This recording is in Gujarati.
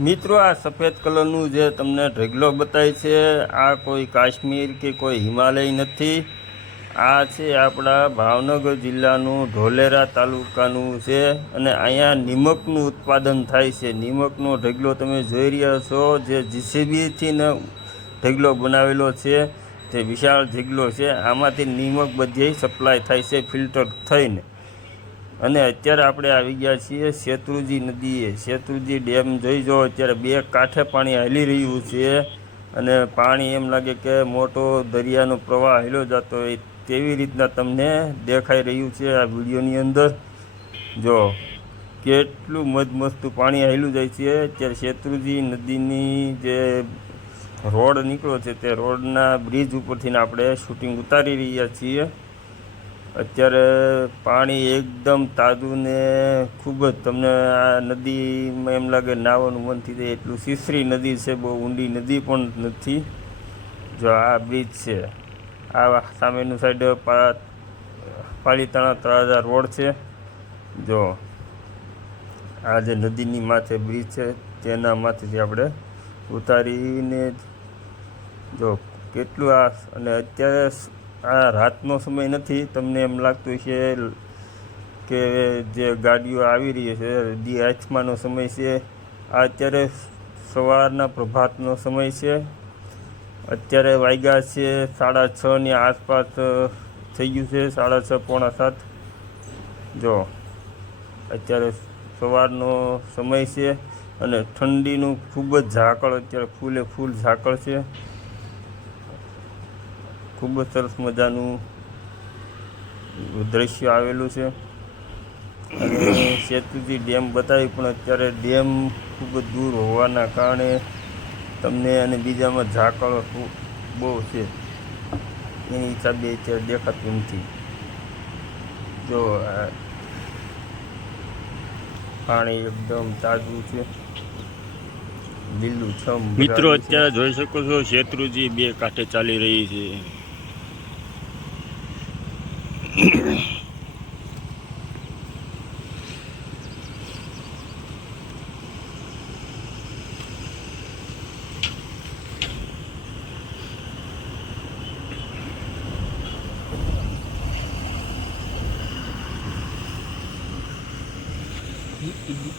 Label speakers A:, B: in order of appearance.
A: મિત્રો, આ સફેદ કલરનું જે તમને ઢગલો બતાય છે, આ કોઈ કાશ્મીર કે કોઈ હિમાલય નથી. આ છે આપણા ભાવનગર જિલ્લાનું ઢોલેરા તાલુકાનું છે અને અહીંયા નિમકનું ઉત્પાદન થાય છે. નિમકનો ઢગલો તમે જોઈ રહ્યા છો, જે જીસીબીથી ને ઢગલો બનાવેલો છે. તે વિશાળ ઢગલો છે. આમાંથી નિમક બધી સપ્લાય થાય છે, ફિલ્ટર થઈને. અને અત્યારે આપણે આવી ગયા છીએ શેત્રુજી નદીએ. શેત્રુજી ડેમ જોઈ જો અત્યારે બે કાંઠે પાણી હાલી રહ્યું છે અને પાણી એમ લાગે કે મોટો દરિયાનો પ્રવાહ હાલ્યો જતો હોય તેવી રીતના તમને દેખાઈ રહ્યું છે આ વિડીયોની અંદર. જો, કેટલું મધમસ્તું પાણી હાલ્યું જાય છે. અત્યારે શેત્રુજી નદીની જે રોડ નીકળ્યો છે તે રોડના બ્રિજ ઉપરથી આપણે શૂટિંગ ઉતારી રહ્યા છીએ. અત્યારે પાણી એકદમ તાજું ને ખૂબ જ તમને આ નદીમાં એમ લાગે નાવાનું મન થઈ એટલું સીસરી નદી છે, બહુ ઊંડી નદી પણ નથી. જો આ બ્રિજ છે. આ સામેનું સાઈડ પાલીતાણા તળાજા રોડ છે. જો આ જે નદીની માથે બ્રિજ છે, તેના માથેથી આપણે ઉતારીને જો કેટલું આ અને અત્યારે આ રાતનો સમય નથી. તમને એમ લાગતું છે કે જે ગાડીઓ આવી રહી છે દી આઠમાનો સમય છે. આ અત્યારે સવારના પ્રભાતનો સમય છે. અત્યારે વાગ્યા છે સાડા છની આસપાસ થઈ ગયું છે. સાડા છ પોણા સાત. જો, અત્યારે સવારનો સમય છે અને ઠંડીનું ખૂબ જ ઝાકળ, અત્યારે ફૂલે ફૂલ ઝાકળ છે. ખૂબ જ સરસ મજાનું દ્રશ્ય આવેલું છે. અને સેતુજી ડેમ બતાવી પણ અત્યારે ડેમ ખૂબ જ દૂર હોવાના કારણે તમને અને બીજામાં ઝાકળ બહુ છે. એની હિસાબે અત્યારે દેખાતું નથી. જો પાણી એકદમ તાજું છે. લીલું છમ
B: મિત્રો અત્યારે જોઈ શકો છો શેત્રુજી બે કાંઠે ચાલી રહી છે. to do